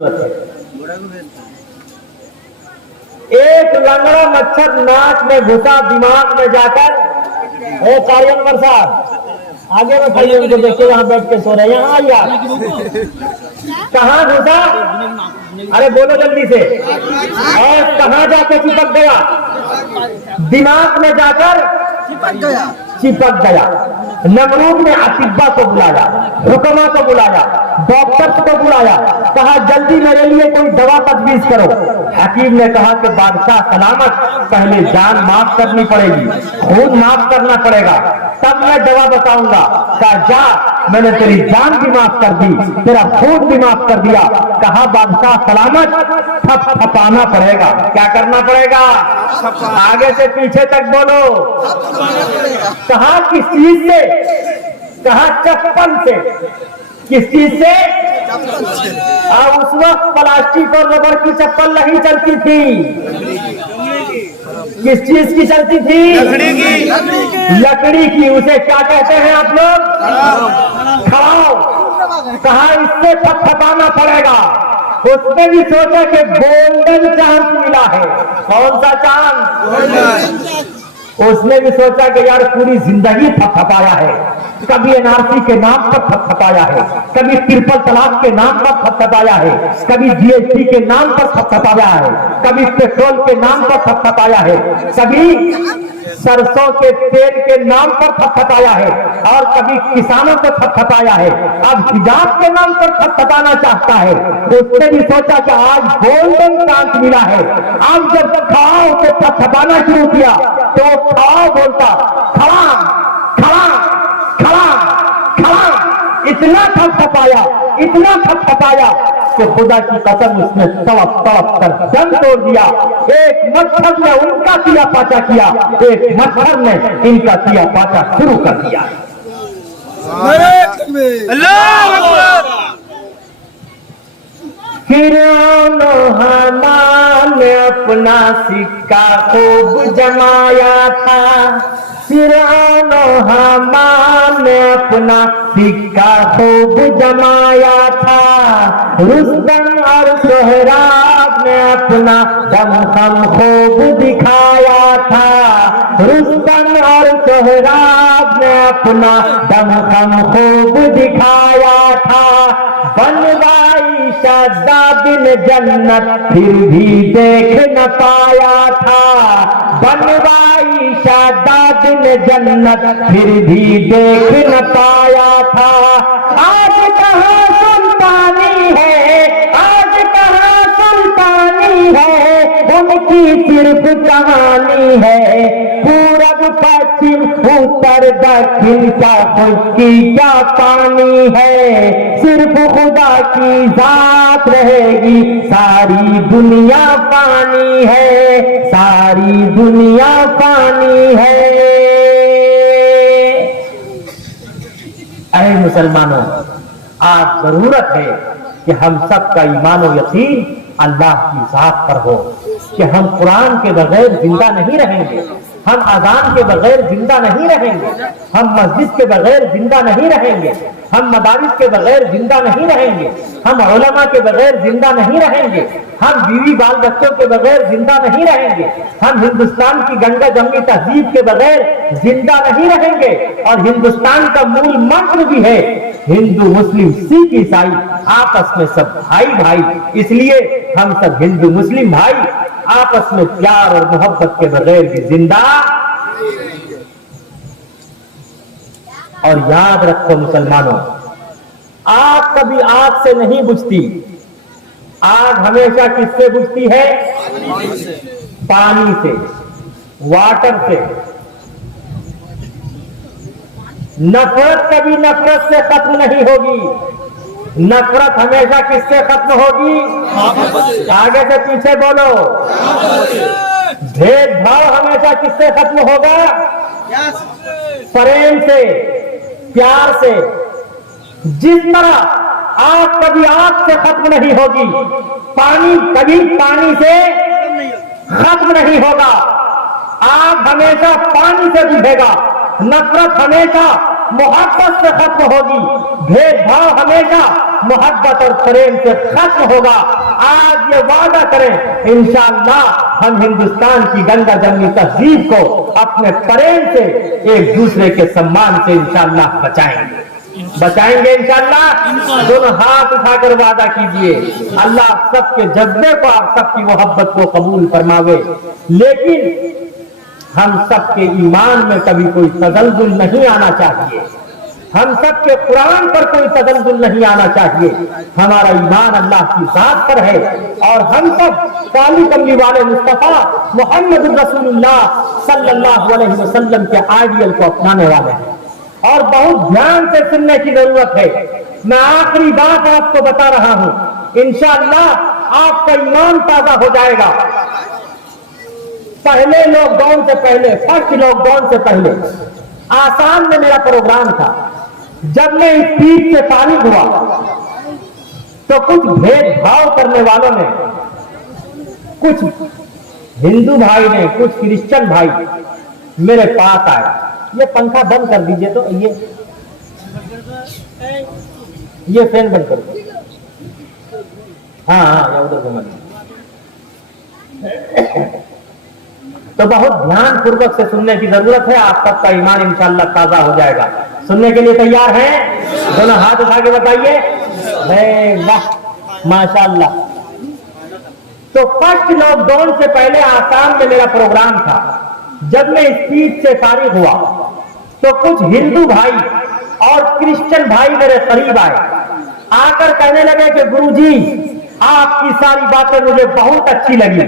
एक लंगड़ा मच्छर नाक में घुसा, दिमाग में जाकर। कायंवर साहब आगे बताइए, उनको देखिए वहां बैठ के सो रहे हैं। यहाँ आइए आप। कहाँ घुसा? अरे बोलो जल्दी से। और कहाँ जाके चिपक गया? दिमाग में जाकर चिपक गया। नमरूद ने अतिब्बा को बुलाया, हुक्मा को बुलाया, डॉक्टर्स को बुलाया, कहा जल्दी मेरे लिए कोई दवा तजवीज करो। हकीम ने कहा कि बादशाह सलामत, पहले जान माफ करनी पड़ेगी, खून माफ करना पड़ेगा, तब मैं दवा बताऊंगा। कहा जा, मैंने तेरी जान भी माफ कर दी, तेरा खून भी माफ कर दिया। कहा बादशाह सलामत, थपथपाना पड़ेगा। क्या करना पड़ेगा? आगे से पीछे तक बोलो। कहा किस चीज से? कहा चप्पल से। किस चीज से? उस वक्त प्लास्टिक और रबर की चप्पल नहीं चलती थी। किस चीज की चलती थी? लकड़ी की। उसे क्या कहते हैं आप लोग? खड़ाओ। कहा इससे थपथपाना पड़ेगा। उसने भी सोचा कि गोल्डन चांस मिला है। कौन सा चांस? उसने भी सोचा कि यार पूरी जिंदगी थपथपाया है, कभी एनआरसी के नाम पर थपथपाया है, कभी ट्रिपल तलाक के नाम पर थपथपाया है, कभी जीएसटी के नाम पर थपथपाया है, कभी पेट्रोल के नाम पर थपथपाया है, कभी सरसों के तेल के नाम पर थपथपाया है, और कभी किसानों को थपथपाया है। अब हिजाब के नाम पर थपथपाना चाहता है। उसने भी सोचा कि आज गोल्डन चांस मिला है। अब जब खाओ को थपथपाना शुरू किया तो खाओ बोलता खड़ा खड़ा खड़ा खड़ा। इतना थपथपाया, इतना थपथपाया कि खुदा की कसम उसने तड़प तड़प कर दम तोड़ दिया। एक मच्छर ने उनका सिया पाचा किया, एक मच्छर ने इनका सिया पाचा शुरू कर दिया। फिरौन हामान ने अपना सिक्का खूब जमाया था। फिरौन हामान ने अपना सिक्का खूब जमाया था। रुस्तम और सोहराब ने अपना दमखम खूब दिखाया था। रुस्तम और सोहराब ने अपना दमखम खूब दिखाया था। बनवाई शादाबिन जन्नत फिर भी देख न पाया था। बनवाई शादाबिन जन्नत फिर भी देख न पाया था। आज कहाँ सुल्तानी है, आज कहाँ सुल्तानी है, उनकी सिर्फ कहानी है। पूरब पश्चिम उत्तर दक्षिण का खुशकी का पानी है। सिर्फ खुदा की जात रहेगी, सारी दुनिया पानी है, सारी दुनिया पानी है। ऐ मुसलमानों, आज जरूरत है कि हम सब का ईमान और यकीन अल्लाह की जात पर हो, कि हम कुरान के बगैर जिंदा नहीं रहेंगे, हम अजान के बगैर जिंदा नहीं रहेंगे, हम मस्जिद के बगैर जिंदा नहीं रहेंगे, हम मदारिस के बगैर जिंदा नहीं रहेंगे, हम उलमा के बगैर जिंदा नहीं रहेंगे, हम बीवी बाल बच्चों के बगैर जिंदा नहीं रहेंगे, हम हिंदुस्तान की गंगा जमनी तहजीब के बगैर जिंदा नहीं रहेंगे। और हिंदुस्तान का मूल मंत्र भी है हिंदू मुस्लिम सिख ईसाई आपस में सब भाई भाई। इसलिए हम सब हिंदू मुस्लिम भाई आपस में प्यार और मोहब्बत के बगैर भी जिंदा। और याद रखो मुसलमानों, आग कभी आग से नहीं बुझती। आग हमेशा किससे बुझती है? पानी से, वाटर से। नफरत कभी नफरत से खत्म नहीं होगी। नफरत हमेशा किससे खत्म होगी? आगे से पीछे बोलो। भेदभाव हमेशा किससे खत्म होगा? प्रेम से, प्यार से। जिस तरह आग कभी आग से खत्म नहीं होगी, पानी कभी पानी से खत्म नहीं होगा। आग हमेशा पानी से बुझेगा, नफरत हमेशा मोहब्बत से खत्म होगी, भेदभाव हमेशा मोहब्बत और प्रेम से खत्म होगा। आज ये वादा करें इंशाअल्लाह हम हिंदुस्तान की गंगा जमनी तहजीब को अपने प्रेम से एक दूसरे के सम्मान से इंशाअल्लाह बचाएंगे इंशाअल्लाह। दोनों हाथ उठाकर वादा कीजिए, अल्लाह सबके जज्बे को, आप सबकी मोहब्बत को कबूल फरमावे। लेकिन हम सबके ईमान में कभी कोई तजल्जुल नहीं आना चाहिए, हम सबके कुरान पर कोई तजल्जुल नहीं आना चाहिए। हमारा ईमान अल्लाह की जात पर है और हम सब काली कमली वाले मुस्तफा मोहम्मद रसूलुल्लाह सल्लल्लाहु अलैहि वसल्लम के आइडियल को अपनाने वाले हैं। और बहुत ध्यान से सुनने की जरूरत है। मैं आखिरी बात आपको बता रहा हूं, इंशाअल्लाह आपका ईमान ताजा हो जाएगा। पहले लॉकडाउन से पहले, फर्स्ट लॉकडाउन से पहले आसाम में मेरा प्रोग्राम था। जब मैं इस पीठ से फारिग हुआ तो कुछ भेदभाव करने वालों ने, कुछ हिंदू भाई ने, कुछ क्रिश्चियन भाई मेरे पास आए। ये पंखा बंद कर दीजिए, तो ये फैन बंद कर दीजिए। हाँ उधर घूम। तो बहुत ध्यान पूर्वक से सुनने की जरूरत है। आप सबका ईमान इंशाअल्लाह ताजा हो जाएगा। सुनने के लिए तैयार हैं? दोनों हाथ उठा के बताइए। वाह माशाअल्लाह। तो फर्स्ट लॉकडाउन से पहले आसाम में मेरा प्रोग्राम था। जब मैं इस चीज से फारिग हुआ तो कुछ हिंदू भाई और क्रिश्चियन भाई मेरे करीब आए, आकर कहने लगे कि गुरुजी आपकी सारी बातें मुझे बहुत अच्छी लगी,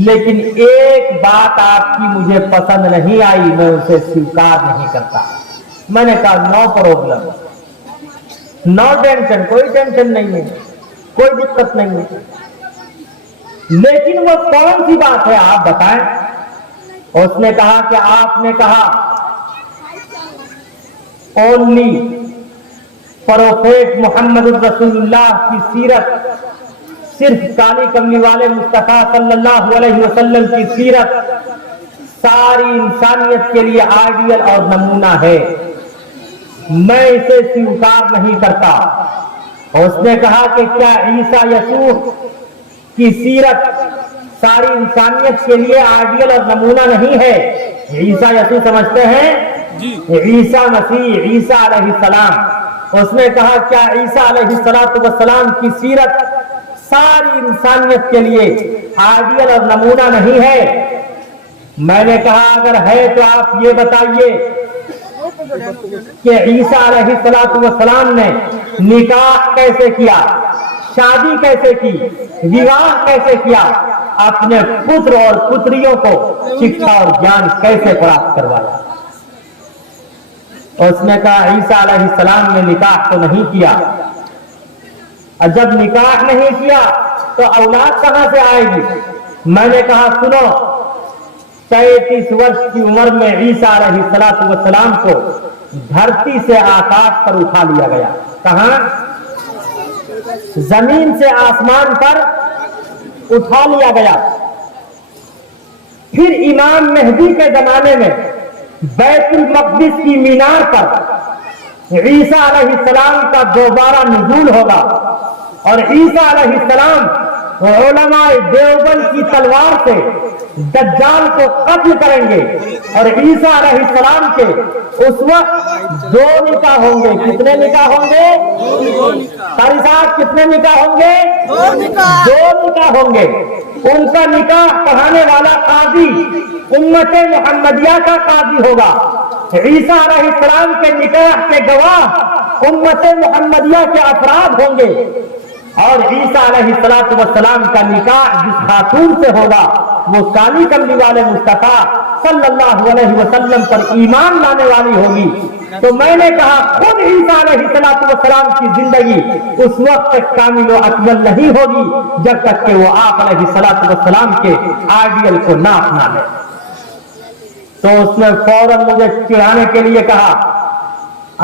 लेकिन एक बात आपकी मुझे पसंद नहीं आई, मैं उसे स्वीकार नहीं करता। मैंने कहा नो प्रॉब्लम, नो टेंशन, कोई टेंशन नहीं है, कोई दिक्कत नहीं है, लेकिन वो कौन सी बात है आप बताएं। उसने कहा कि आपने कहा ओनली प्रोफेट मोहम्मद रसूलुल्लाह की सीरत, सिर्फ काली कमली वाले मुस्तफा सल्लल्लाहु अलैहि वसल्लम की सीरत सारी इंसानियत के लिए आइडियल और नमूना है, मैं इसे स्वीकार नहीं करता। उसने कहा कि क्या ईसा यसूह की सीरत सारी इंसानियत के लिए आइडियल और नमूना नहीं है? ईसा यसूह समझते हैं? ईसा मसीह, ईसा अलैहिस्सलाम। उसने कहा क्या ईसा अलैहिस्सलाम की सीरत सारी इंसानियत के लिए आइडियल और नमूना नहीं है? मैंने कहा अगर है तो आप ये बताइए कि ईसा अलैहिस्सलाम ने निकाह कैसे किया, शादी कैसे की, विवाह कैसे किया, अपने पुत्र और पुत्रियों को शिक्षा और ज्ञान कैसे प्राप्त करवाया? उसने कहा ईसा अलैहिस्सलाम ने निकाह तो नहीं किया, और जब निकाह नहीं किया तो औलाद कहां से आएगी? मैंने कहा सुनो, 33 वर्ष की उम्र में ईसा अलैहिस्सलाम को धरती से आकाश पर उठा लिया गया। कहां? जमीन से आसमान पर उठा लिया गया। फिर इमाम मेहदी के जमाने में बैतुल मक़दिस की मीनार पर ईसा अलैहिस्सलाम का दोबारा नुज़ूल होगा और ईसा अलैहिस्सलाम उलमाए देवबंद की तलवार से दज्जाल को कत्ल करेंगे और ईसा अलैहिस्सलाम के उस वक्त 2 निकाह होंगे। कितने निकाह होंगे? कारी साहब कितने निकाह होंगे? 2 निकाह होंगे। उनका निकाह पढ़ाने वाला काजी उम्मते मुहम्मदिया का काजी होगा। ईसा अलैहिस्सलाम के निकाह के गवाह उम्मते मुहम्मदिया के अफराद होंगे और ईसा अलैहिस्सलाम का निकाह जिस खातून से होगा वो काली कमली वाले मुस्तफा सल्लल्लाहु अलैहि वसल्लम पर ईमान लाने वाली होगी। तो मैंने कहा खुद ईसा अलैहिस्सलाम की जिंदगी उस वक्त तक कामिल व अकमल नहीं होगी जब तक कि वो आप अलैहिस्सलाम के आइडियल को ना अपना ले। तो उसने फौरन मुझे चिढ़ाने के लिए कहा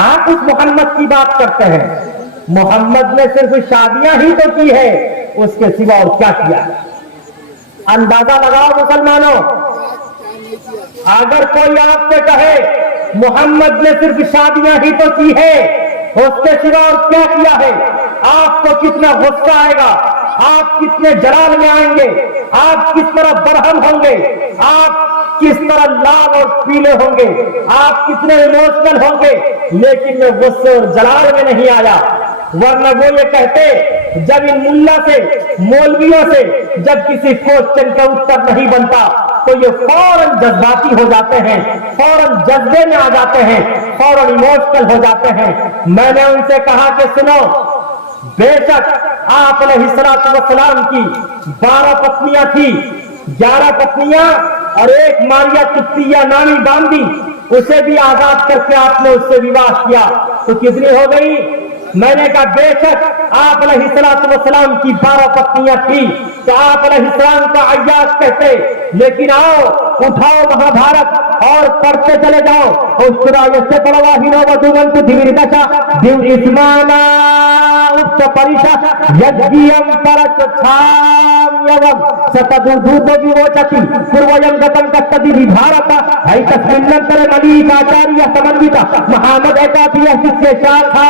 आप उस मोहम्मद की बात करते हैं, मोहम्मद ने सिर्फ शादियां ही तो की है, उसके सिवा और क्या किया? अंदाजा लगाओ मुसलमानों, अगर कोई आपसे कहे मोहम्मद ने सिर्फ शादियां ही तो की है, उसके सिवा और क्या किया है, आपको कितना गुस्सा आएगा, आप कितने जलाल में आएंगे, आप किस तरह बरहम होंगे, आप किस तरह लाल और पीले होंगे, आप कितने इमोशनल होंगे। लेकिन मैं गुस्से और जलाल में नहीं आया, वरना वो ये कहते जब इन मुल्ला से मौलवियों से जब किसी क्वेश्चन का उत्तर नहीं बनता तो ये फौरन जज्बाती हो जाते हैं, फौरन जज्बे में आ जाते हैं, फौरन इमोशनल हो जाते हैं। मैंने उनसे कहा कि सुनो, बेशक आप अलैहिस्सलाम की 12 पत्नियां थी, 11 पत्नियां और एक मारिया कुत्तिया नामी बांदी, उसे भी आजाद करके आपने उससे विवाह किया, तो कितनी हो गई? मैंने कहा बेशक आप अलैहिस्सलाम की 12 पत्नियां थी तो आप अलैहिस्सलाम का अय्यास कहते, लेकिन आओ उठाओ महाभारत और पढ़ते चले जाओ। उससे पड़वा हीरो वधुवंत दिविरदशा दिव इस्माना उत्त परिशा यज्ञियम परच्छाम्यवम सतदूतो विवोचति पूर्वयं गतं कस्तदि विभारत है तस्मिन्नंतर मलिकाचार्य समन्विता महामद एकाधिय शिष्य शाखा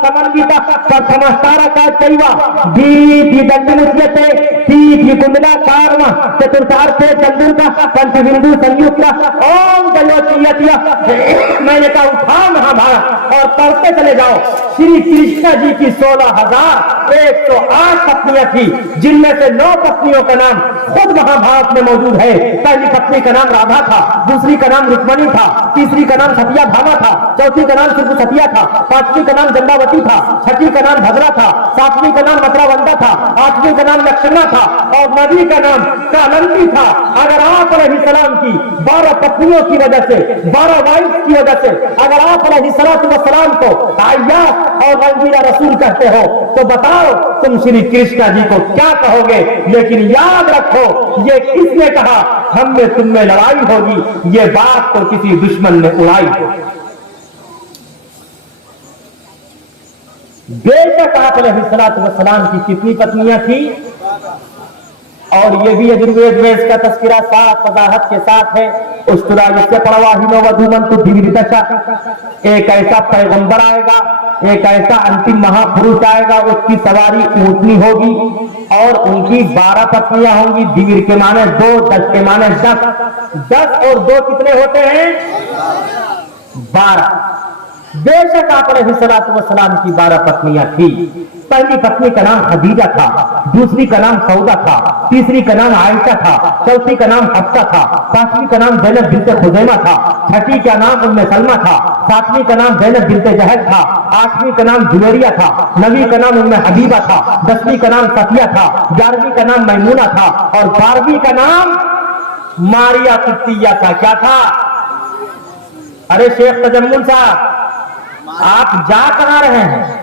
समन्विता प्रथमस्तारका चैवा दीति दंडमुच्यते तीति कुंडला कार्म चतुर्थार्थे चंद्रका पंचबिंदु संयुक्त ओम जयोतियत्य। मैंने कहा उठाओ महाभारत और पढ़ते चले जाओ। श्री कृष्ण जी की 16,108 पत्नियां थी, जिनमें से 9 पत्नियों का नाम खुद महाभारत में मौजूद है। पहली पत्नी का नाम राधा था, दूसरी का नाम रुक्मणी था, तीसरी का नाम सतिया भामा था, चौथी का नाम सिर्फ सतिया था, पांचवी का नाम जंबावती था, छठी का नाम भद्रा था, सातवीं का नाम मथुरावंदा था, आठवीं का नाम लक्षणा था और नवी का नाम कालंती था। अगर आप अलैहिस्सलाम की 12 पत्नियों की वजह से, 12 वाइफ की वजह से अगर आप अलैहिस्सलाम को आय्यास और रंगीला रसूल कहते हो तो बताओ तुम श्री कृष्ण जी को क्या कहोगे। लेकिन याद रखो, ये किसने कहा हम में तुम में लड़ाई होगी, ये बात तो किसी दुश्मन ने उड़ाई होगी। बेशक आप अलैहिस्सलाम की कितनी पत्नियां थी, और ये भी यजुर्वेद में इसका तस्करा साफ वजाहत के साथ है। एक ऐसा पैगंबर आएगा, एक ऐसा अंतिम महापुरुष आएगा, उसकी सवारी ऊंटनी होगी और उनकी 12 पत्नियां होंगी। दिवीर के माने 2, 10 के माने 10, 10 और 2 कितने होते हैं? 12। बेशक आप अलैहिस्सलाम की 12 पत्नियां थी। पहली पत्नी का नाम खदीजा था, दूसरी का नाम सौदा था, तीसरी का नाम आयशा था, चौथी का नाम हफ्सा था, पांचवी का नाम ज़ैनब बिन्ते खुज़ैमा था, छठी का नाम उम्मे सलमा था, सातवीं का नाम ज़ैनब बिन्ते जहश था, आठवीं का नाम जुवेरिया था, नवीं का नाम उम्मे हबीबा था, 10वीं का नाम सफिया था, 11वीं का नाम मैमूना था और 12वीं का नाम मारिया कुत्तिया था। क्या था? अरे शेख तजम्मुल साहब, आप जा कहां रहे हैं?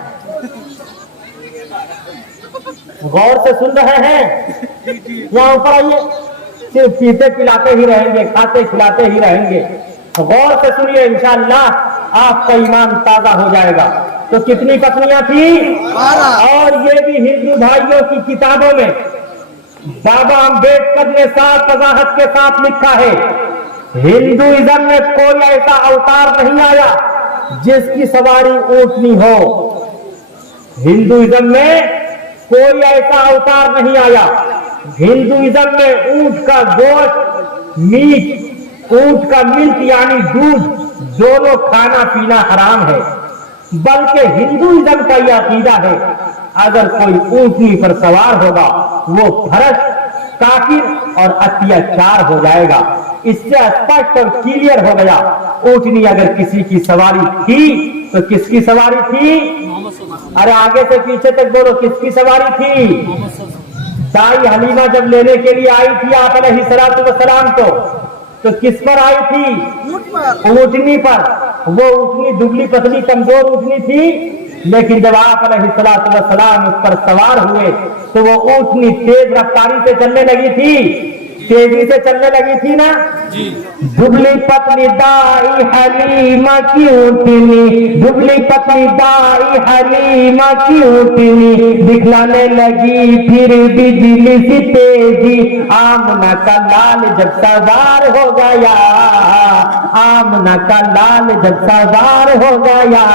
गौर से सुन रहे हैं? यहाँ ऊपर आइए। सिर्फ पीते पिलाते ही रहेंगे, खाते खिलाते ही रहेंगे। गौर से सुनिए, इंशाअल्लाह आपका ईमान ताजा हो जाएगा। तो कितनी पत्नियां थी? 12। और ये भी हिंदू भाइयों की किताबों में बाबा अम्बेडकर ने साफ वजाहत के साथ लिखा है, हिंदुइज्म में कोई ऐसा अवतार नहीं आया जिसकी सवारी ऊंटनी हो। हिंदुइज्म में कोई ऐसा अवतार नहीं आया। हिंदुइज्म में ऊंट का गोश्त, मीट, ऊंट का मिल्क यानी दूध, दोनों खाना पीना हराम है। बल्कि हिंदुइज्म का यह अकीदा है, अगर कोई ऊंटनी पर सवार होगा वो भ्रष्ट, काफिर और अत्याचार हो जाएगा। इससे स्पष्ट और क्लियर हो गया, ऊंटनी अगर किसी की सवारी थी तो किसकी सवारी थी? अरे आगे से पीछे तक बोलो, किसकी सवारी थी? दाई हलीमा जब लेने के लिए आई थी आप अलैहिस्सलाम को, तो किस पर आई थी? ऊंटनी पर। वो ऊंटनी दुबली पतली कमजोर ऊंटनी थी, लेकिन जब आप अलैहिस्सलाम उस पर सवार हुए तो वो ऊंटनी तेज रफ्तारी से चलने लगी थी। तेजी से चलने लगी थी ना जी। दुबली पतली दाई हलीमा की ऊँटनी, दुबली पतली दाई हलीमा की ऊँटनी दिखलाने लगी फिर बिजली सी तेजी। आमना का लाल जब सवार हो गया, आमना का लाल जब सवार हो गया,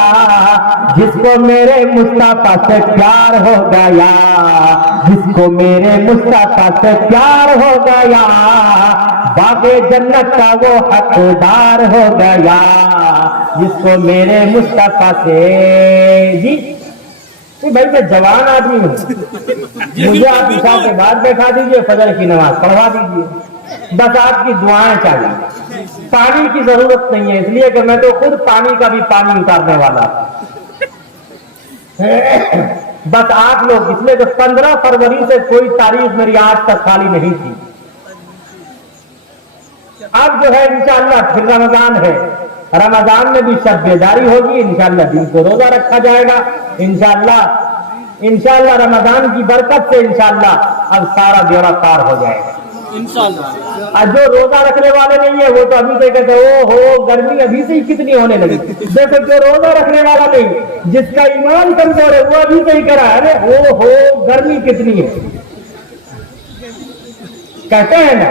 जिसको मेरे मुस्तफा से प्यार हो गया, जिसको मेरे मुस्तफा से प्यार हो गया, बागे जन्नत का वो हकदार हो गया, जिसको मेरे मुस्तफा से। जी भाई मैं जवान आदमी हूँ, मुझे आप ईशा के बाद बैठा दीजिए, फजर की नमाज पढ़वा दीजिए, बस आपकी दुआएं चाहिए, पानी की जरूरत नहीं है, इसलिए कि मैं तो खुद पानी का भी पानी उतारने वाला। बस आप लोग, इसलिए कि 15 फरवरी से कोई तारीख मेरी आज तक खाली नहीं थी। अब जो है इंशाअल्लाह फिर रमजान है, रमजान में भी शब बेदारी होगी, इंशाअल्लाह दिन को रोजा रखा जाएगा, इंशाअल्लाह रमजान की बरकत से इंशाअल्लाह अब सारा बेड़ा पार हो जाएगा इंशाअल्लाह। और जो रोजा रखने वाले नहीं है वो तो अभी से कहते ओ हो गर्मी अभी से ही कितनी होने लगी। देखो जो रोजा रखने वाला नहीं, जिसका ईमान कमजोर है वो अभी से ही करा है, ओ हो गर्मी कितनी है कहते हैं ना।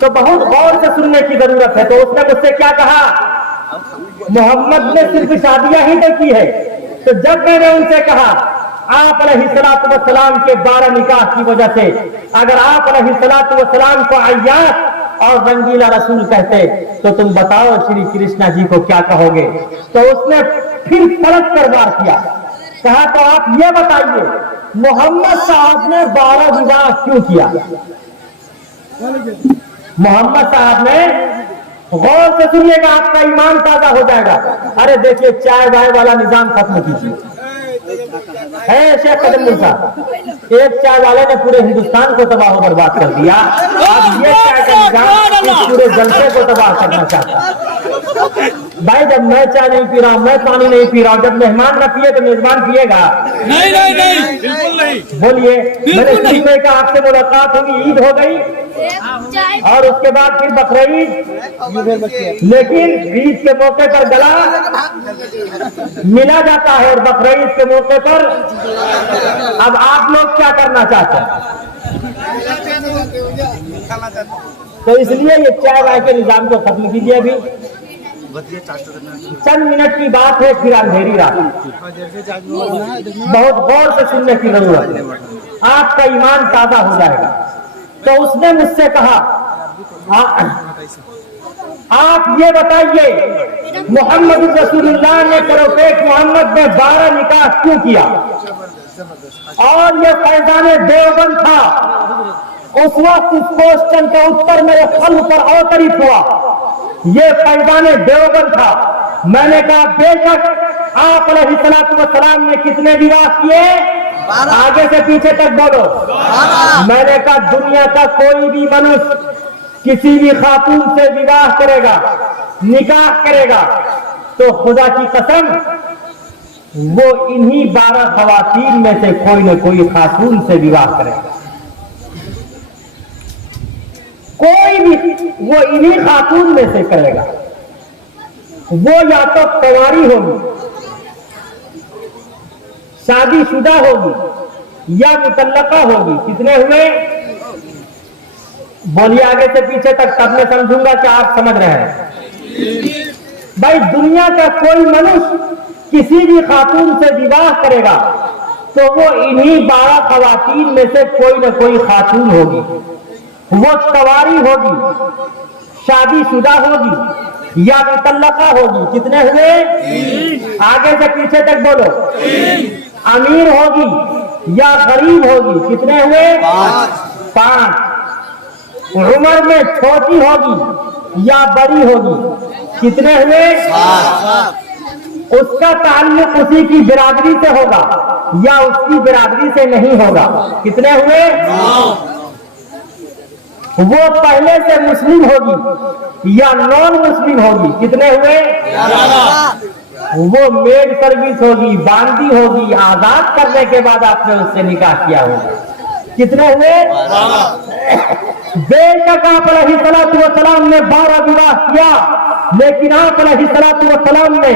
तो बहुत गौर से सुनने की जरूरत है। तो उसने मुझसे क्या कहा, मोहम्मद ने सिर्फ शादियां ही तो की है। तो जब मैंने उनसे कहा आप अलैहिस्सलातु वस्सलाम के 12 निकाह की वजह से अगर आप अलैहिस्सलातु वस्सलाम को अय्यात और रंगीला रसूल कहते तो तुम बताओ श्री कृष्णा जी को क्या कहोगे। तो उसने फिर पलट कर वार किया, कहा तो आप ये बताइए मोहम्मद साहब ने 12 विवाह क्यों किया। मोहम्मद साहब ने, गौर से सुनिएगा आपका ईमान ताजा हो जाएगा। अरे देखिए चाय वाय वाला निजाम खत्म कीजिए। है शेख कदम साहब, एक चाय वाले ने पूरे हिंदुस्तान को तबाह बर्बाद कर दिया, अब ये चाय का निजाम इस पूरे जलसे को तबाह करना चाहता है। भाई जब मैं चाय नहीं पी रहा हूँ, मैं पानी नहीं पी रहा हूँ, जब मेहमान न पिए तो मेजबान पिएगा? नहीं नहीं नहीं बिल्कुल नहीं। बोलिए, मैंने सुनने का आपसे मुलाकात होगी, ईद हो गई और उसके बाद फिर बकरीद, लेकिन ईद के मौके पर गला मिला जाता है और बकरीद के मौके पर अब आप लोग क्या करना चाहते हैं। तो इसलिए ये चाय वाय के निजाम को खत्म कीजिए। अभी चंद मिनट की बात है, फिर अंधेरी रात। बहुत गौर से सुनने की जरूरत है, आपका ईमान ताजा हो जाएगा। तो उसने मुझसे कहा आप ये बताइए मोहम्मद रसूलुल्लाह ने प्रोफेट मोहम्मद ने 12 निकाह क्यों किया। और ये फैजाने देवबंद था। उस वक्त इस क्वेश्चन का उत्तर मेरे फल पर अवतरित हुआ। ये फैजाने देवबंद था। मैंने कहा बेशक आप अलैहिस्सलातु वस्सलाम ने कितने विवाह किए, आगे से पीछे तक बोलो। मैंने कहा दुनिया का कोई भी मनुष्य किसी भी खातून से विवाह करेगा, निकाह करेगा, तो खुदा की कसम वो इन्हीं 12 खवातीन में से कोई न कोई खातून से विवाह करेगा। कोई भी वो इन्हीं खातून में से करेगा। वो या तो कुंवारी होगी, शादीशुदा होगी या मुतल्लका होगी। कितने हुए बोलिए आगे से पीछे तक, तब मैं समझूंगा कि आप समझ रहे हैं। भाई दुनिया का कोई मनुष्य किसी भी खातून से विवाह करेगा तो वो इन्हीं 12 खवातीन में से कोई न कोई खातून होगी। वो कुंवारी होगी, शादीशुदा होगी या मुतल्लका होगी। कितने हुए, आगे से पीछे तक बोलो। अमीर होगी या गरीब होगी। कितने हुए, 5। उम्र में छोटी होगी या बड़ी होगी। कितने हुए, 7। उसका ताल्लुक उसी की बिरादरी से होगा या उसकी बिरादरी से नहीं होगा। कितने हुए, 9। वो पहले से मुस्लिम होगी या नॉन मुस्लिम होगी। कितने हुए, 11। वो मेड सर्विस होगी, बांदी होगी, आजाद करने के बाद आपने उससे निकाह किया होगा। कितने हुए? बेशक आप अलैहिस्सलाम ने 12 विवाह किया, लेकिन आप अलैहिस्सलाम ने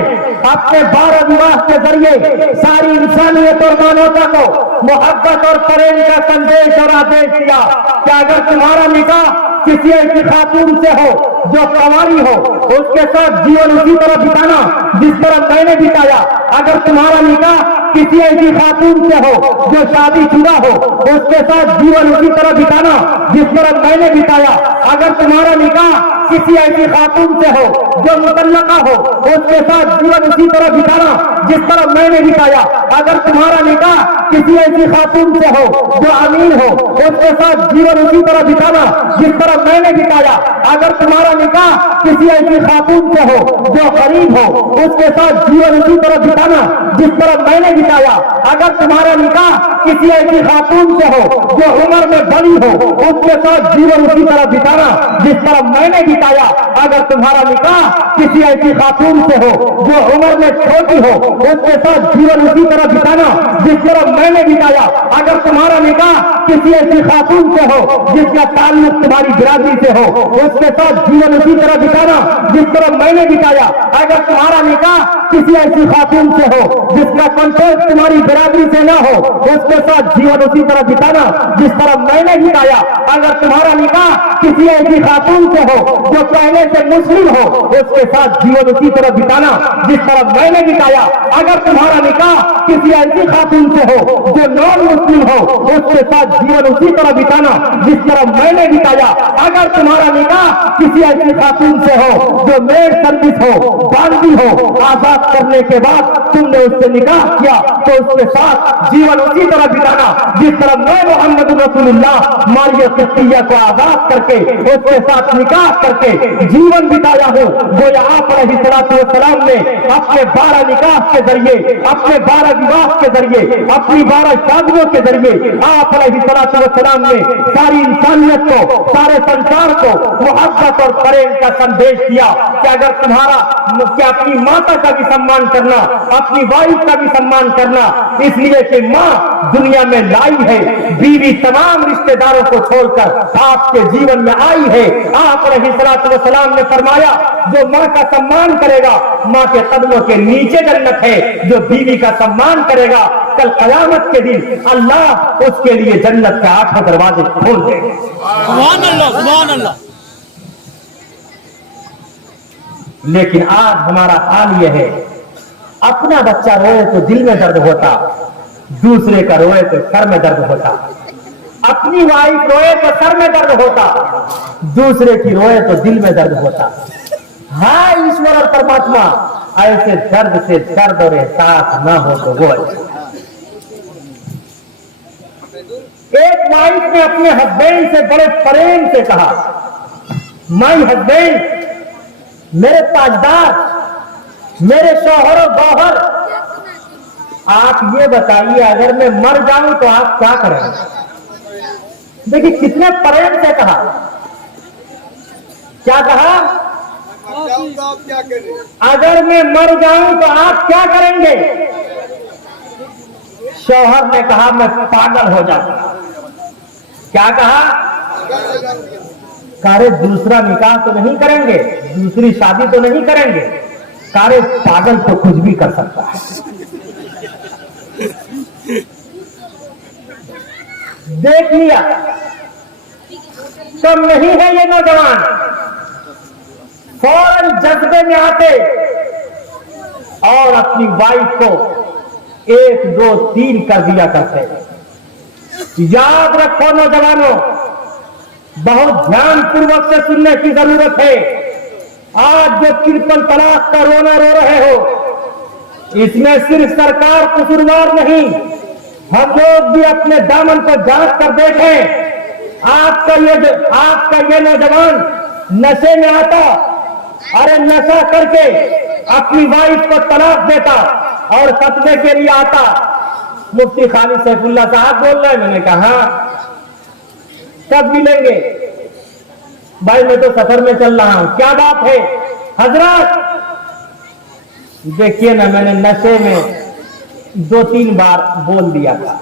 अपने 12 विवाह के जरिए सारी इंसानियत और मानवता को मोहब्बत और प्रेम का संदेश और आदेश दिया कि अगर तुम्हारा निकाह किसी ऐसी खातून से हो जो कंवारी हो, उसके साथ जीवन उसी तरह बिताना जिस तरह मैंने बिताया। अगर तुम्हारा निकाह किसी ऐसी खातून से हो जो शादीशुदा हो, उसके साथ जीवन उसी तरह बिताना जिस तरह मैंने बिताया। अगर तुम्हारा निकाह किसी ऐसी खातून से हो जो मुतल्लका हो, उसके साथ जीवन उसी तरह बिताना जिस तरह मैंने बिताया। अगर तुम्हारा निकाह किसी ऐसी खातून से हो जो अमीर हो, उसके साथ जीवन उसी तरह बिताना जिस तरह मैंने बिताया। अगर तुम्हारा निकाह किसी ऐसी खातून से हो जो गरीब हो, उसके साथ जीवन उसी तरह बिताना जिस तरह मैंने बिताया। अगर तुम्हारा निकाह किसी ऐसी खातून से हो जो उम्र में बड़ी हो, उसके साथ जीवन उसी तरह बिताना जिस तरह मैंने बिताया। अगर तुम्हारा निकाह किसी ऐसी खातून से हो जो उम्र में छोटी हो, उसके साथ जीवन उसी तरह बिताना जिस तरह मैंने बिताया। अगर तुम्हारा निकाह किसी ऐसी खातून से हो जिसका ताल्लुक तुम्हारी बिरादरी से हो, उसके साथ जीवन उसी तरह बिताना जिस तरह मैंने बिताया। अगर तुम्हारा निकाह किसी ऐसी खातून से हो जिसका कॉन्टेक्ट तुम्हारी बिरादरी से ना हो, उसके साथ जीवन उसी तरह बिताना जिस तरह मैंने बिताया। अगर तुम्हारा निकाह किसी ऐसी खातून से हो जो पहले से मुस्लिम हो, उसके साथ जीवन उसी तरह बिताना जिस तरह मैंने बिताया। अगर तुम्हारा निकाह किसी ऐसी खातून से हो जो नॉन मुस्लिम हो, उसके साथ जीवन उसी तरह बिताना जिस तरह मैंने बिताया। अगर तुम्हारा निकाह किसी ऐसी खातून से हो जो मेड सर्विस हो, बांदी हो, आजाद करने के बाद तुमने उससे निकाह किया, तो उसके साथ जीवन उसी तरह बिताना जिस तरह मैं मोहम्मद रसूलुल्लाह मारिया किस्तिया को आजाद करके उसके साथ निकाह करके जीवन बिताया हूं। गोया आप अलैहिस्सलाम ने अपने 12 निकाह के जरिए, अपने 12 विवाह के जरिए, अपनी 12 शादियों के जरिए आप अलैहिस्सलाम ने सारी इंसानियत को, सारे संसार को मोहब्बत और प्रेम का संदेश दिया कि अगर तुम्हारा क्या अपनी माता का भी सम्मान करना, अपनी वाइफ का भी सम्मान करना, इसलिए कि माँ दुनिया में लाई है, बीवी तमाम रिश्तेदारों को छोड़कर आपके जीवन में आई है। आप अलैहिस्सलाम ने फरमाया जो माँ का सम्मान करेगा, माँ के कदमों के नीचे जन्नत है। जो बीवी का सम्मान करेगा, कल क़यामत के दिन अल्लाह उसके लिए जन्नत के 8 दरवाजे खोल देंगे। सुभान अल्लाह, सुभान अल्लाह। लेकिन आज हमारा हाल यह है, अपना बच्चा रोए तो दिल में दर्द होता, दूसरे का रोए तो सर में दर्द होता। अपनी वाइफ रोए तो सर में दर्द होता, दूसरे की रोए तो दिल में दर्द होता। हाँ ईश्वर और परमात्मा, ऐसे दर्द से दर्द और एहसास ना हो तो वो अच्छा। एक वाइफ ने अपने हस्बैंड से बड़े प्रेम से कहा, माय हस्बैंड, मेरे ताजदार, मेरे शौहर और गौहर, आप ये बताइए अगर मैं मर जाऊं तो आप क्या करेंगे? देखिए कितने प्रेम से कहा। क्या कहा? क्या करें? अगर मैं मर जाऊं तो आप क्या करेंगे? शौहर ने कहा मैं पागल हो जाऊंगा। क्या कहा? कारे दूसरा निकाह तो नहीं करेंगे, दूसरी शादी तो नहीं करेंगे, कारे पागल तो कुछ भी कर सकता है। देख लिया, कम नहीं है ये नौजवान, फौरन जज्बे में आते और अपनी वाइफ को 1 2 3 कर दिया करते। याद रखो नौजवानों, बहुत ध्यान पूर्वक से सुनने की जरूरत है। आज जो 53 तलाक का रोना रो रहे हो, इसमें सिर्फ सरकार कसूरवार नहीं, हम लोग भी अपने दामन को जांच कर देखें। आपका ये नौजवान नशे में आता, अरे नशा करके अपनी वाइफ को तलाक देता और सतमे के लिए आता। मुफ्ती खालिद सैफुल्लाह साहब बोल रहे हैं, मैंने कहा कब मिलेंगे भाई, मैं तो सफर में चल रहा हूं। क्या बात है हजरत? देखिए ना, मैंने नशे में 2-3 बार बोल दिया था।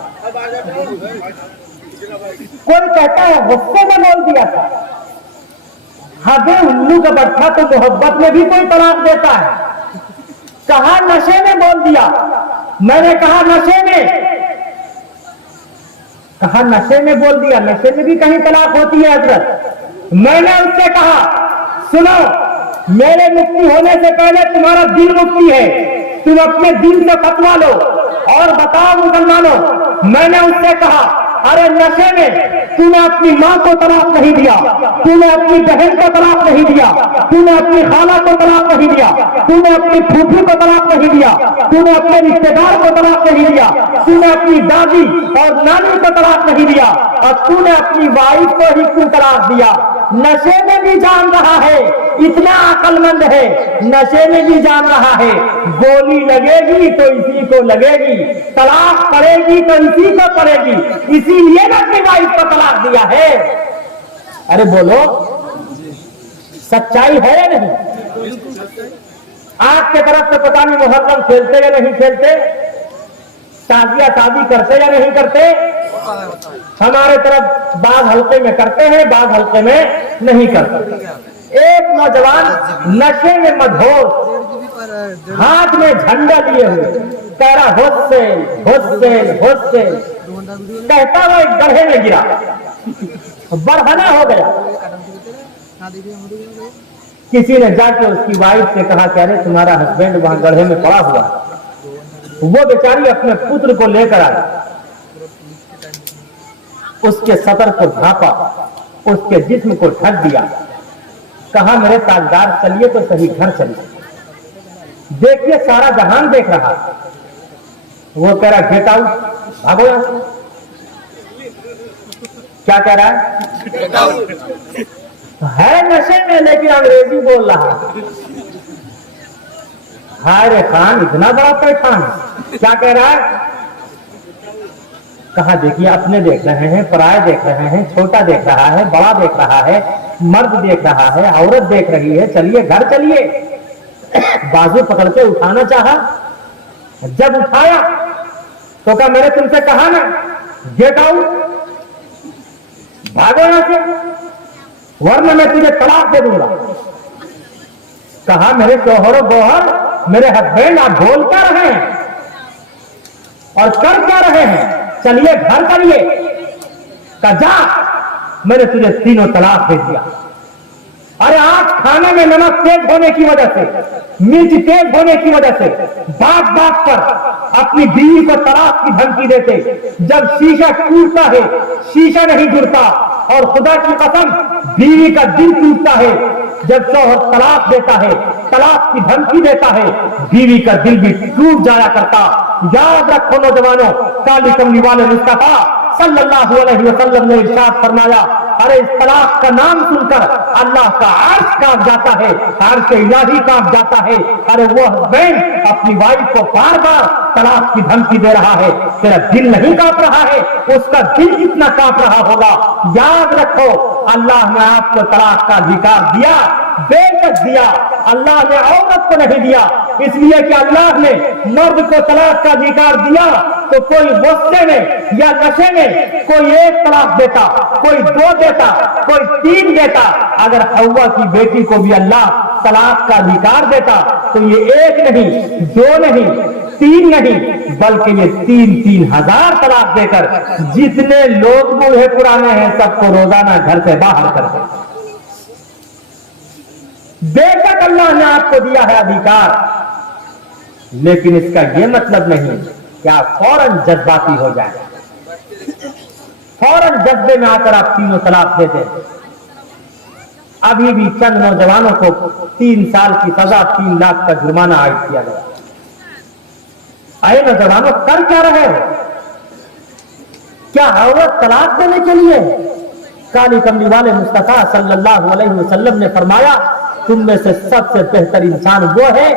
कोई कहता है गुस्से में बोल दिया था। हबे उल्लू का बट्टा तो मोहब्बत में भी कोई तलाक देता है। कहा नशे में बोल दिया। मैंने कहा नशे में, कहा नशे में बोल दिया। नशे में भी कहीं तलाक होती है हजरत। मैंने उससे कहा सुनो, मेरे मुक्ति होने से पहले तुम्हारा दिल मुक्ति है, तुम अपने दिल से फतवा लो और बताओ मुसलमानों। मैंने उससे कहा अरे नशे में तूने अपनी माँ को तलाक नहीं दिया, तूने अपनी बहन को तलाक नहीं दिया, तूने अपनी खाला को तलाक नहीं दिया, तूने अपनी फूफी को तलाक नहीं दिया, तूने अपने रिश्तेदार को तलाक नहीं दिया, तूने अपनी दादी और नानी को तलाक नहीं दिया, और तूने अपनी वाइफ को ही क्यों तलाक दिया। नशे में भी जान रहा है, इतना अक्लमंद है, नशे में भी जान रहा है गोली लगेगी तो इसी को लगेगी, तलाक पड़ेगी तो इसी को पड़ेगी, इसीलिए ना अपनी वाइफ को तलाक दिया है। अरे बोलो सच्चाई है या नहीं? आपके तरफ से पता नहीं मुहर्रम खेलते या नहीं खेलते, शादियां शादी करते या नहीं करते। हमारे तरफ बाग हल्के में करते हैं, बाग हल्के में नहीं करते। एक नौजवान नशे में मदहोश, हाथ में झंडा लिए हुए, कह रहा हुस्सेन हुस्सेन हुस्सेन, कहता हुआ एक गड्ढे में गिरा, बरहना हो गया। किसी ने जाके उसकी वाइफ से कहा कि अरे तुम्हारा हस्बैंड वहां गड्ढे में पड़ा हुआ। वो बेचारी अपने पुत्र को लेकर आई, उसके सतर को ढांपा, उसके जिस्म को ढक दिया, कहा मेरे ताजदार चलिए तो सही घर चलिए, देखिए सारा जहान देख रहा। वो कह रहा गेट आउट, भागो यहां से। क्या कह रहा है नशे में, लेकिन अंग्रेजी बोल रहा है। हाय रे खान, इतना बड़ा पैठान। क्या कह रहा है? कहा देखिए अपने देख रहे हैं, पराये देख रहे हैं, छोटा देख रहा है, बड़ा देख रहा है, मर्द देख रहा है, औरत देख रही है, चलिए घर चलिए। बाजू पकड़ के उठाना चाहा, जब उठाया तो कहा मैंने तुमसे कहा ना गेट आउट, भागो यहां से वरना मैं तुझे तलाक दे दूंगा। कहा मेरे शोहरो बोहर, मेरे हस्बैंड, आप बोल क्या रहे हैं और कर क्या रहे हैं, चलिए घर करिए। कहा जा, मैंने तुझे तीनों तलाक दे दिया। अरे आज खाने में नमक तेज होने की वजह से, मिर्च तेज होने की वजह से बात बात पर अपनी बीवी को तलाक की धमकी देते। जब शीशा टूटता है शीशा नहीं जुड़ता, और खुदा की कसम बीवी का दिल टूटता है जब शौहर तलाक देता है, तलाक की धमकी देता है, बीवी का दिल भी टूट जाया करता। याद रखो नौजवानों, काली कमली वाले मुस्तफा सल्लल्लाहु अलैहि वसल्लम ने इरशाद फरमाया, अरे इस तलाक का नाम सुनकर अल्लाह का अर्श कांप जाता है, अर्श इलाही कांप जाता है। अरे वो हस्बैंड अपनी वाइफ को बार बार तलाक की धमकी दे रहा है, तेरा दिल नहीं कांप रहा है, उसका दिल कितना कांप रहा होगा। याद रखो, अल्लाह ने आपको तलाक का अधिकार दिया, बेशक दिया, अल्लाह ने औरत को नहीं दिया। इसलिए कि अल्लाह ने मर्द को तलाक का अधिकार दिया तो कोई गुस्से में या नशे में कोई एक तलाक देता, कोई दो देता, कोई तीन देता। अगर हव्वा की बेटी को भी अल्लाह तलाक का अधिकार देता तो ये एक नहीं, दो नहीं, तीन नहीं, बल्कि ये 3,000 तलाक देकर जितने लोग बूढ़े पुराने हैं सबको रोजाना घर से बाहर कर दे। बेशक अल्लाह ने आपको दिया है अधिकार, लेकिन इसका यह मतलब नहीं कि आप फौरन जज्बाती हो जाए, फौरन जज्बे में आकर आप तीनों तलाक दे दें। अभी भी चंद नौजवानों को 3 साल की सजा, 3 लाख का जुर्माना आयद किया गया। आए नौजवानों, कर क्या रहे हो? क्या औरत तलाक देने के लिए? काली कमली वाले मुस्तफा सल्लल्लाहु अलैहि वसल्लम ने फरमाया, तुम में से सबसे बेहतर इंसान वो है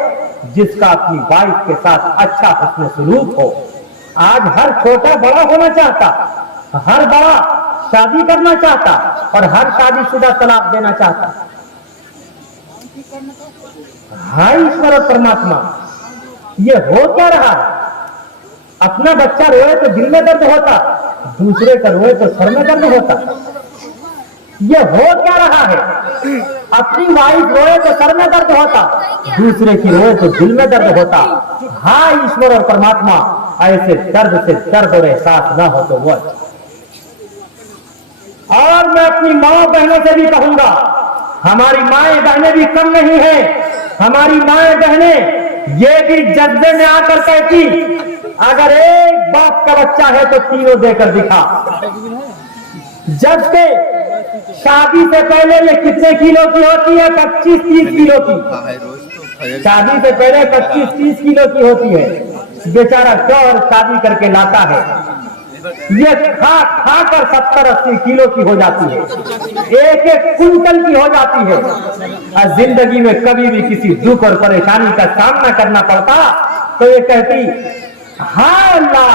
जिसका अपनी वाइफ के साथ अच्छा हुस्न सलूक हो। आज हर छोटा बड़ा होना चाहता, हर बड़ा शादी करना चाहता और हर शादीशुदा तलाक देना चाहता। हाय ईश्वर परमात्मा, ये हो क्या रहा है? अपना बच्चा रोए तो दिल में दर्द होता, दूसरे का रोए तो सर में दर्द होता। ये हो क्या रहा है? अपनी वाइफ रोए तो सर में दर्द होता, दूसरे की रोए तो दिल में दर्द होता। हाँ ईश्वर और परमात्मा, ऐसे दर्द से दर्द और एहसास ना हो तो वो। और मैं अपनी माँ बहनों से भी कहूंगा, हमारी माएं बहनें भी कम नहीं है। हमारी माएं बहनें ये भी जज्बे में आकर कहती, अगर एक बाप का बच्चा है तो तीनों देकर दिखा। जबकि शादी से पहले ये कितने किलो की होती है? 25-30 किलो की। शादी से पहले 25-30 किलो की होती है। बेचारा शौहर शादी करके लाता है, ये खा खा कर 70-80 किलो की हो जाती है, 1-1 कुंटल की हो जाती है। और जिंदगी में कभी भी किसी दुख और परेशानी का सामना करना पड़ता तो ये कहती, हाँ अल्लाह,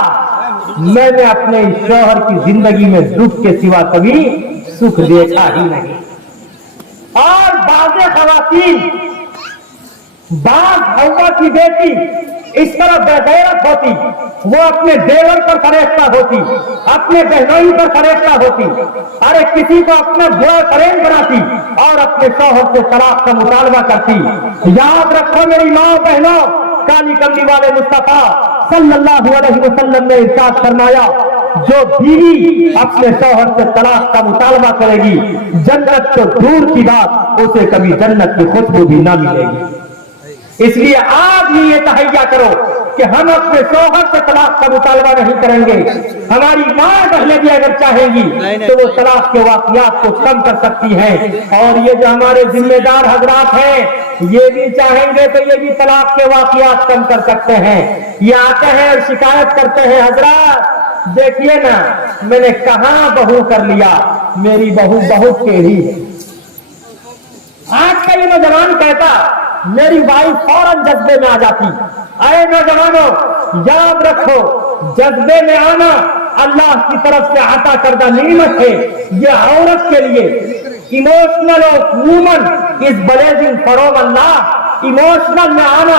मैंने अपने शौहर की जिंदगी में दुख के सिवा कभी सुख देखा ही नहीं। और बाज़े ख़वातीन, बाज़ हवा की बेटी इस तरह बेगैरत होती, वो अपने देवर पर फरेश्ता होती, अपने बहनोई पर फरेश्ता होती, अरे किसी को अपना बुरा फ्रेंड बनाती और अपने शौहर से तलाक का मुतालबा करती। याद रखो मेरी माँ बहनों, काली कमली वाले मुस्तफा सल्लल्लाहु अलैहि वसल्लम ने इरशाद फरमाया, जो बीवी अपने शौहर से तलाक का मुतालबा करेगी, जन्नत तो दूर की बात, उसे कभी जन्नत की खुशबू भी ना मिलेगी। इसलिए आज ही ये तहैया करो कि हम अपने शौहर से तलाक का मुतालबा नहीं करेंगे। हमारी माँ बहनें भी अगर चाहेंगी तो वो तलाक के वाक़यात को कम कर सकती हैं। और ये जो हमारे जिम्मेदार हजरात हैं, ये भी चाहेंगे तो ये भी तलाक के वाक़यात कम कर सकते हैं। ये आते हैं और शिकायत करते हैं, हजरात देखिए ना, मैंने कहाँ बहू कर लिया, मेरी बहू बहुत टेढ़ी है। आज का ये नौजवान कहता, मेरी वाइफ फौरन जज्बे में आ जाती। अरे नौजवानों, याद रखो, जज्बे में आना अल्लाह की तरफ से अता करदा नेमत है। ये औरत के लिए emotional woman is blessing from Allah. Emotional में आना,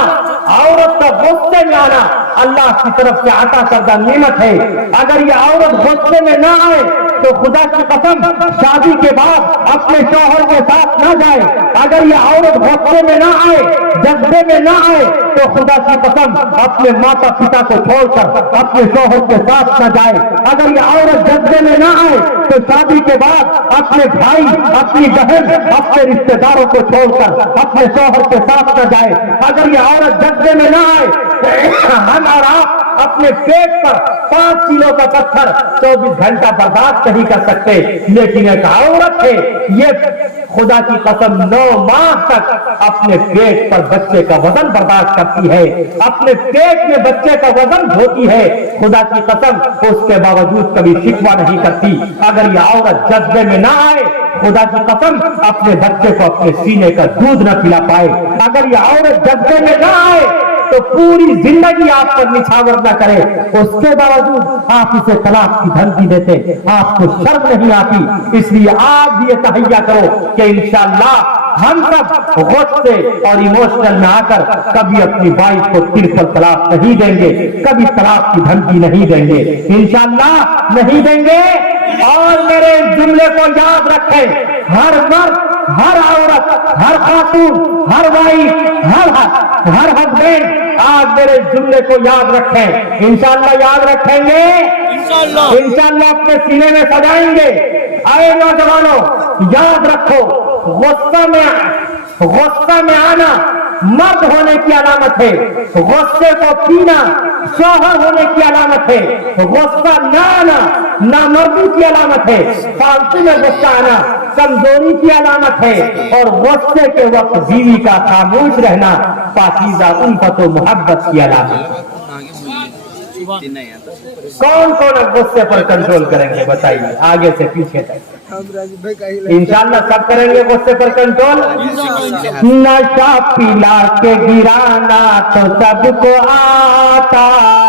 औरत का गुस्से में आना अल्लाह की तरफ से अता करदा नेमत है। अगर ये औरत गुस्से में ना आए तो खुदा की कसम शादी के बाद अपने शौहर के साथ ना जाए। अगर ये औरत गुस्से में ना आए, जज्बे में ना आए, तो खुदा की कसम अपने माता पिता को छोड़कर अपने शौहर के साथ ना जाए। अगर ये औरत जज्बे में ना आए तो शादी के बाद अपने भाई, अपनी बहन, अपने रिश्तेदारों को छोड़कर अपने शौहर के साथ न जाए। अगर ये औरत जज्बे में ना आए तो हम और आप अपने पेट पर 5 किलो का पत्थर 24 घंटा बर्दाश्त नहीं कर सकते। लेकिन एक औरत है, ये खुदा की कसम 9 माह तक अपने पेट पर बच्चे का वजन बर्दाश्त करती है, अपने पेट में बच्चे का वजन ढोती है। खुदा की कसम उसके बावजूद कभी शिकवा नहीं करती। अगर ये औरत जज्बे में ना आए, खुदा की कसम अपने बच्चे को अपने सीने का दूध न पिला पाए। अगर ये औरत जज्बे में ना आए तो पूरी जिंदगी आप पर निछावर न करे, उसके बावजूद आप इसे तलाक की धमकी देते, आपको शर्म नहीं आती। इसलिए आप भी ये तहैया करो कि इंशाअल्लाह हम सब गुस्से और इमोशनल में आकर कभी अपनी वाइफ को ट्रिपल तलाक नहीं देंगे, कभी तलाक की धमकी नहीं देंगे, इंशाअल्लाह नहीं देंगे। और मेरे जुमले को याद रखें, हर मर्द, हर औरत, हर खातून, हर वाइफ, हर हस्बैंड आज मेरे जुमले को याद रखें। इंशाअल्लाह याद रखेंगे, इंशाअल्लाह अपने सीने में सजाएंगे। आए नौजवानों, याद रखो, गुस्सा में आना मर्द होने की अलामत है, गुस्से को पीना शौहर होने की अलामत है। गुस्सा ना आना नामर्दी की अलामत है, फालतू में गुस्सा आना कमजोरी की अलामत है। और गुस्से के वक्त बीवी का खामोश रहना पाकीज़ा उल्फत व मोहब्बत की अलामत है। कौन कौन गुस्से पर कंट्रोल करेंगे बताइए, आगे से पीछे तक इंशाअल्लाह सब करेंगे गुस्से पर कंट्रोल। नशा पिला के गिराना तो सबको आता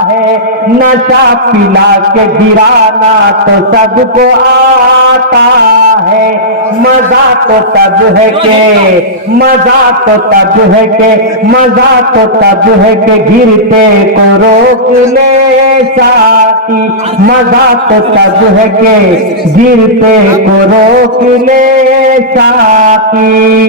है, नशा पिला के गिराना तो सबको आता है। मजा तो तब है के, मजा तो तब है के, मजा तो तब है के गिरते को रोक ले। साकी मजा तो तब है के गिरते को रोक ले साकी।